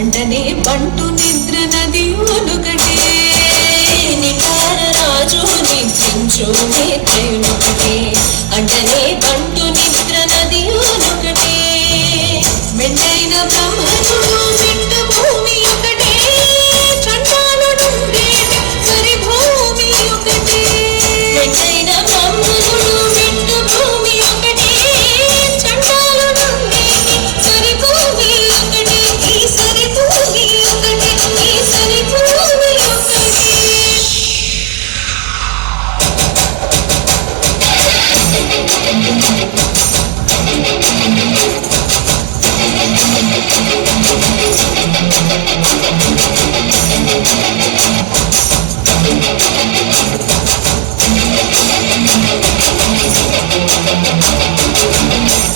అంటనే బంటు నిద్ర నది ఒనుకటే నిటార రాజు నిద్రించు నేత్రయునొకటే అంటనే బంటు నిద్ర నది ఒనుకటే మెండైన బ్రహ్మనుడు మిట్ట భూమి ఒకటే చండాలుడుండే సరి భూమి ఒకటే మెండైన బ్రహ్మనుడు మిట్ట భూమి ఒకటే చండాలుడుండే సరి భూమి ఒకటే ఈ సరి భూమి ఒకటే ఈ సరి భూమి ఒకటే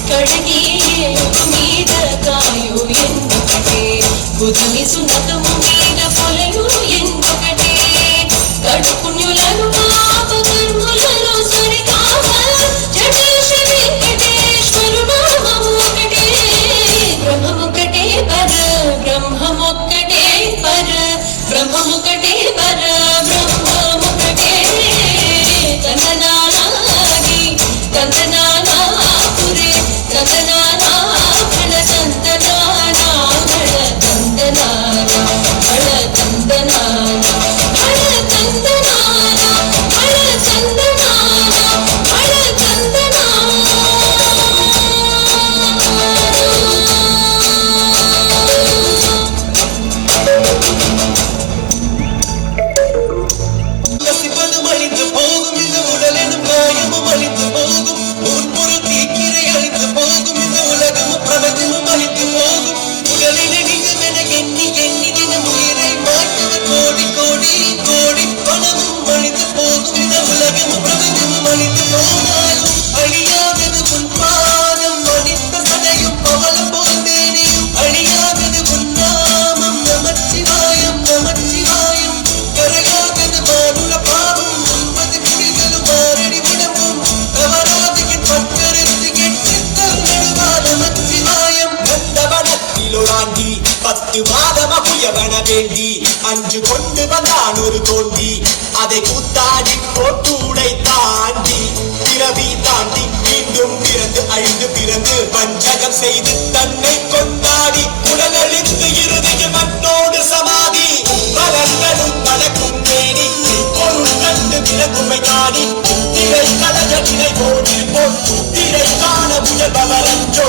కడగి మీద కాయు ఎందుకటే బుధమి సునకము మీద పొలయు ఎందుకటే కడుపుణ్యులను పాప కర్ములలో సరికావ జటేశ వెంకటేశ్వరు నామము ఒకటే బ్రహ్మముకటే పర బ్రహ్మముకటే పర బ్రహ్మముకటే పర బ్రహ్మముకటే కందనానాగి కందనానాపురే కందనానా ఫల కందనానా ఫల కందనానా ఫల కందనానా ఫల కందనానా ఫల కందనానా ఫల కందనానా ரசிப்பது மலிந்து போகும் இந்த உடலெனும் காயமும் அழிந்து போகும் ஊர்புறு தீக்கிரை அழிந்து போகும் இந்த உலகமும் பிரபஞ்சமும் அழிந்து போகும் உடலினை நீங்குமென எண்ணி எண்ணி தினம் உயிரை மாற்றுவர் கோடி கோடி கோடி பணமும் அழிந்து போகும் இந்த உலகமும் பிரபஞ்சமும் அழிந்து போனாலும் அழியாதது உன் பாதம் மனித சடையும் பவளம் போல் மேனியும் அழியாதது உன் நாமம் நமச்சிவாயம் நமச்சிவாயம் கரையாதது மானுட பாவம் உண்பது குடிகளும் மாரடி விடமும் தவறாதையின் பக்கருத்து கெட்டுத்தல் நடுவா நமச்சிவாயம் நந்தவனத்திலொராண்டி 10 மாதம் அபுயவன வேண்டி அஞ்சு கொண்டு வந்தான் ஒரு தோண்டி அதை கூத்தாடி போட்டூடை தாண்டி பிறவி தாண்டி மீண்டும் பிறந்து அழிந்து பிறந்து பஞ்சகம் செய்து தன்னை கொண்டாடி உடலழிந்து இறுதியில் மண்ணோடு சமாதி பலங்களும் பழக்கும் மேனி பொருள் கண்டு விலகுமை காணி திரை கலக நிலை போடி திரை காண முயல்பவரன்றோ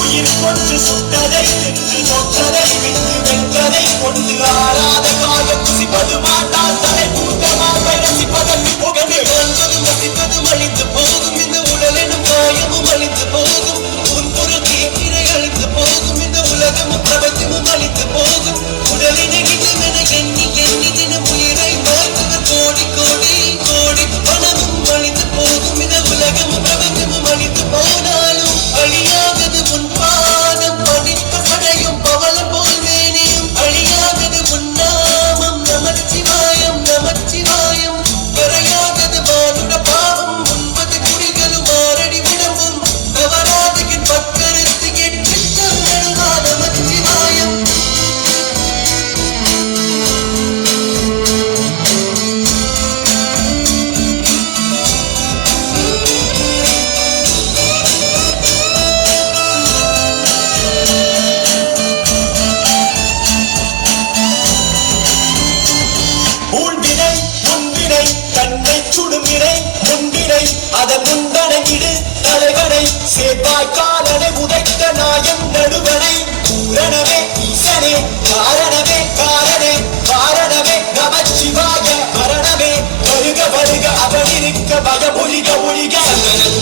உயிர் கொன்று சுட்டதை தின்று நோற்றதை விட்டு வென்றதை கொண்டு ஆறாத காயம் சிப்பது மாட்டால் தலை பூர்த்தமாக ரசிப்பதன் புகழ் ரசிப்பதும் அழிந்து போகும் இந்த உடலெனும் காயமும் அழிந்து போகும் உன்பொரு தீக்கிரை அழிந்து போகும் இந்த உலகமும் பிரபஞ்சமும் அழிந்து போகும் உடலினை நிஜமென எண்ணி எண்ணி தினம் உயிரை மாற்றுவர் கோடி கோடி கோடி பணமும் அழிந்து போகும் இந்த உலகமும் பிரபஞ்சமும் அழிந்து போனாலும் அழியாதது உன் பாதம் படித்த சடையும் பவளம் போல் மேனியும் அழியாதது உன் நாமம் நமச்சிவாயம் நமச்சிவாயம் கரையாதது மானுட பாவம் உண்பது குடிகளும் மாரடி விடமும் தவறாதையின் பக்கருத்து கெட்டுத்தல் நடுவா நமச்சிவாயம் ஊழ்வினை முன்வினை தன்னை சுடுமினை முன்வினை அதன் முந்தனையிடு தலைவனை சேப்பாய் காலனை உதைத்த நாயம் நடுவனை பூரணமே ஈசனே காரணமே காரணே காரணமே நமச்சிவாய மரணமே வருக வருக அவனிருக்க பயம் ஒழிக ஒழிக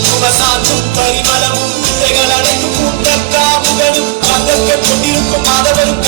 குமசாந்தும் பரிமளமும் அடைக்கும் கூட்ட காமுகனும் அங்கக்க கொண்டிருக்கும் மாதவரும்